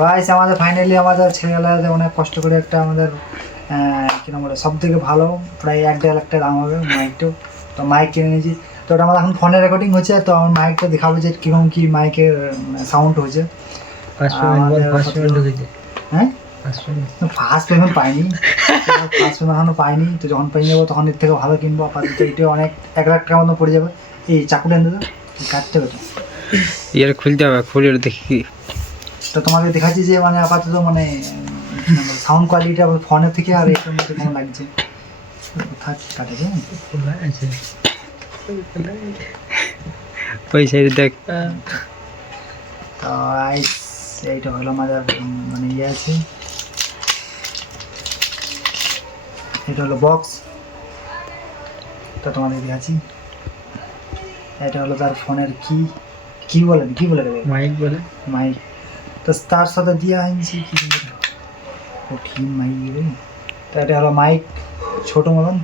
Guys আমাদের finally আমাদের ছেলেবেলাতে অনেক কষ্ট করে একটা আমাদের কি নাম বলে সব থেকে ভালো প্রায় 1-1.5 লাখ টাকা দাম হবে মাইকটা। তো মাইক কিনে নিয়েছি। তো ওটা আমার এখন ফোনে রেকর্ডিং হচ্ছে। তো আমার মাইকটা দেখাবো যে কীরকম কী মাইকের সাউন্ড হচ্ছে। হ্যাঁ ফার্স্ট পেমেন্ট পাইনি, ফার্স্ট পেমেন্ট এখনো পাইনি। তো যখন পেয়ে যাবো তখন এর থেকে ভালো কিনবো। আপাতত এটা অনেক 1 লাখ টাকার মতো পড়ে যাবে। এই চাকুটা এনে দাও, কাটতে হবে তো ইয়ার খুলতে হবে, খুলে দেখি। তো তোমাকে দেখাচ্ছি যে মানে আপাতত মানে সাউন্ড কোয়ালিটি আবার ফোনের থেকে আর এটার মধ্যে কেমন লাগছে। কাটে ওই সাইড দেখ। তো এইটা হলো আমাদের মানে ইয়ে আছে, এটা হলো বক্স। তো তোমাদের দেখাচ্ছি এটা হলো তার ফোনের কি বলে মাইক বলে মাইক। তো তার সাথে দিয়ে আনছি কঠিন মাইক রে। তো এটা হলো মাইক ছোটো মতন,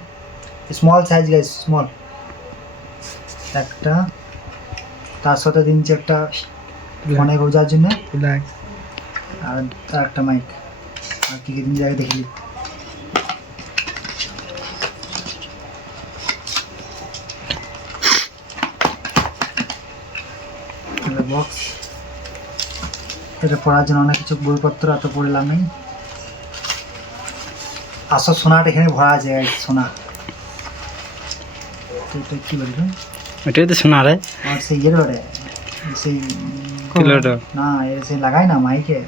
স্মল সাইজ গাইস, স্মল একটা। তার সাথে দিনছি একটা ফোনে বোঝার জন্য, আর একটা মাইক। আর কী কী দিন জায়গায় দেখলি বক্স। এটা পড়ার জন্য অনেক কিছু বইপত্র এত পড়লাম নেই। আসল সোনাটা এখানে ভরা আছে, সোনা। এটা কি বলবো, এটাই তো শোনা রে। আর সেই ইয়ের ওরে সেই না সেই লাগাই না মাইকে,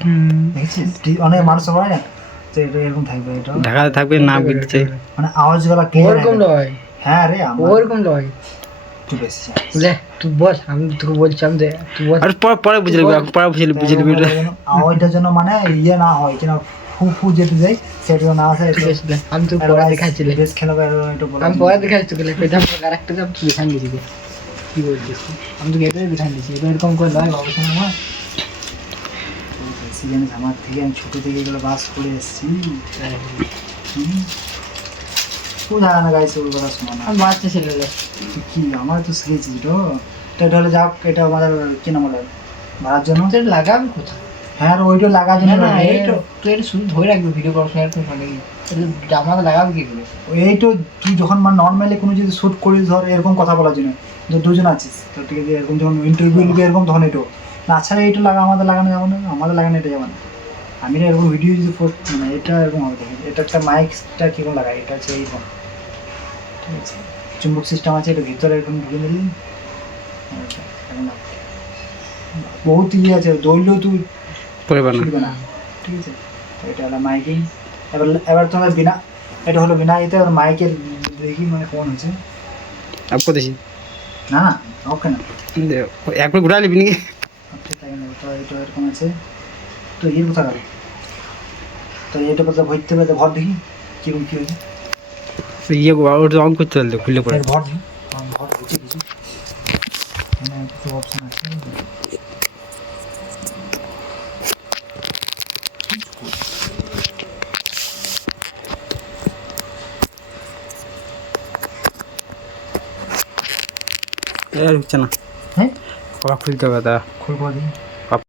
দেখেছিস অনেক মানুষ হয় না। তো এটা এরকম থাকবে, এটা ঢাকা থাকবে না বুঝছে, মানে আওয়াজ গলা ওরকম নয়। হ্যাঁ রে ওরকম নয়। তুই বেশি বুঝলে তুই বল, আমি তোকে বলছি, আমি তুই বল। আর পরে বুঝে নেবে, পরে বুঝে নেবে। আওয়াজটার জন্য মানে ইয়ে না হয় কিনা, ফু যেতে যাই সেটা না আসে। আমি তোকে পরে দেখাচ্ছি, বেশ খেলো একটু বলো। আমি পরে দেখাচ্ছি তোকে, পেছাম আর একটা দাম তুই দেখান দিয়েছি। কি বলছিস আমি তোকে এটাই দেখান দিয়েছি, এটা এরকম করে নয় বাবু শোনা আমার। জানিস আমার থেকে আমি ছোটো থেকে এগুলো বাস করে এসেছি। কোথায় না গাইছে ওর কথা শোনা না, আমি বাচ্চা ছেলে কি আমার তো শিখেছি তো। এটা হলে যাক, এটা আমাদের কি নাম বলে ভাড়ার জন্য লাগাবি কোথায়। হ্যাঁ ওইটা লাগার জন্য তুই এটা শুধু ধরে রাখবি ভিডিও করার সময়, এরকম মানে জামাতে লাগাবি কি করে। এই তো তুই যখন মানে নর্মালি কোনো যদি শ্যুট করিস, ধর এরকম কথা বলার জন্য, যে দুজন আছিস তো ঠিক আছে, এরকম যখন ইন্টারভিউ নিবি এরকম, তখন এটো তাছাড়া এইটা আমাদের লাগানো যাবে না, আমাদের লাগানো এটা যাবে না। আমি না এরকম ভিডিও যদি পোস্ট মানে এটা এরকম হবে, এটা একটা মাইকটা কীরকম লাগাই, এটা হচ্ছে এইরকম, ঠিক আছে। চুম্বক সিস্টেম আছে, এটা ভিতরে এরকম ঢুকে নিলি, বহুত ইয়ে আছে, দৌড়লেও তুই শুনবে না, ঠিক আছে। তো এটা হলো মাইকিং। এবার তোমার বিনা, এটা হলো বিনা এতে মাইকের দেখি মানে কেমন হয়েছে। আপকো দেখি না না ওকে না, একবার ঘুরা নিবি নাকি? ঠিক আছে না, তো এটা এরকম আছে। তো এর কোথা গেল, তো এটা পথে ভরতে পেতে ভর দেখি কীরকম কী হয়েছে। ইয়ে ওটা অন করতে পারলে খুললে পরে ভর দেখি, ভর হচ্ছে কিছু মানে কিছু অপশান আছে। আর হচ্ছে না। হ্যাঁ খুলতে হবে তা খুলবো দেখি।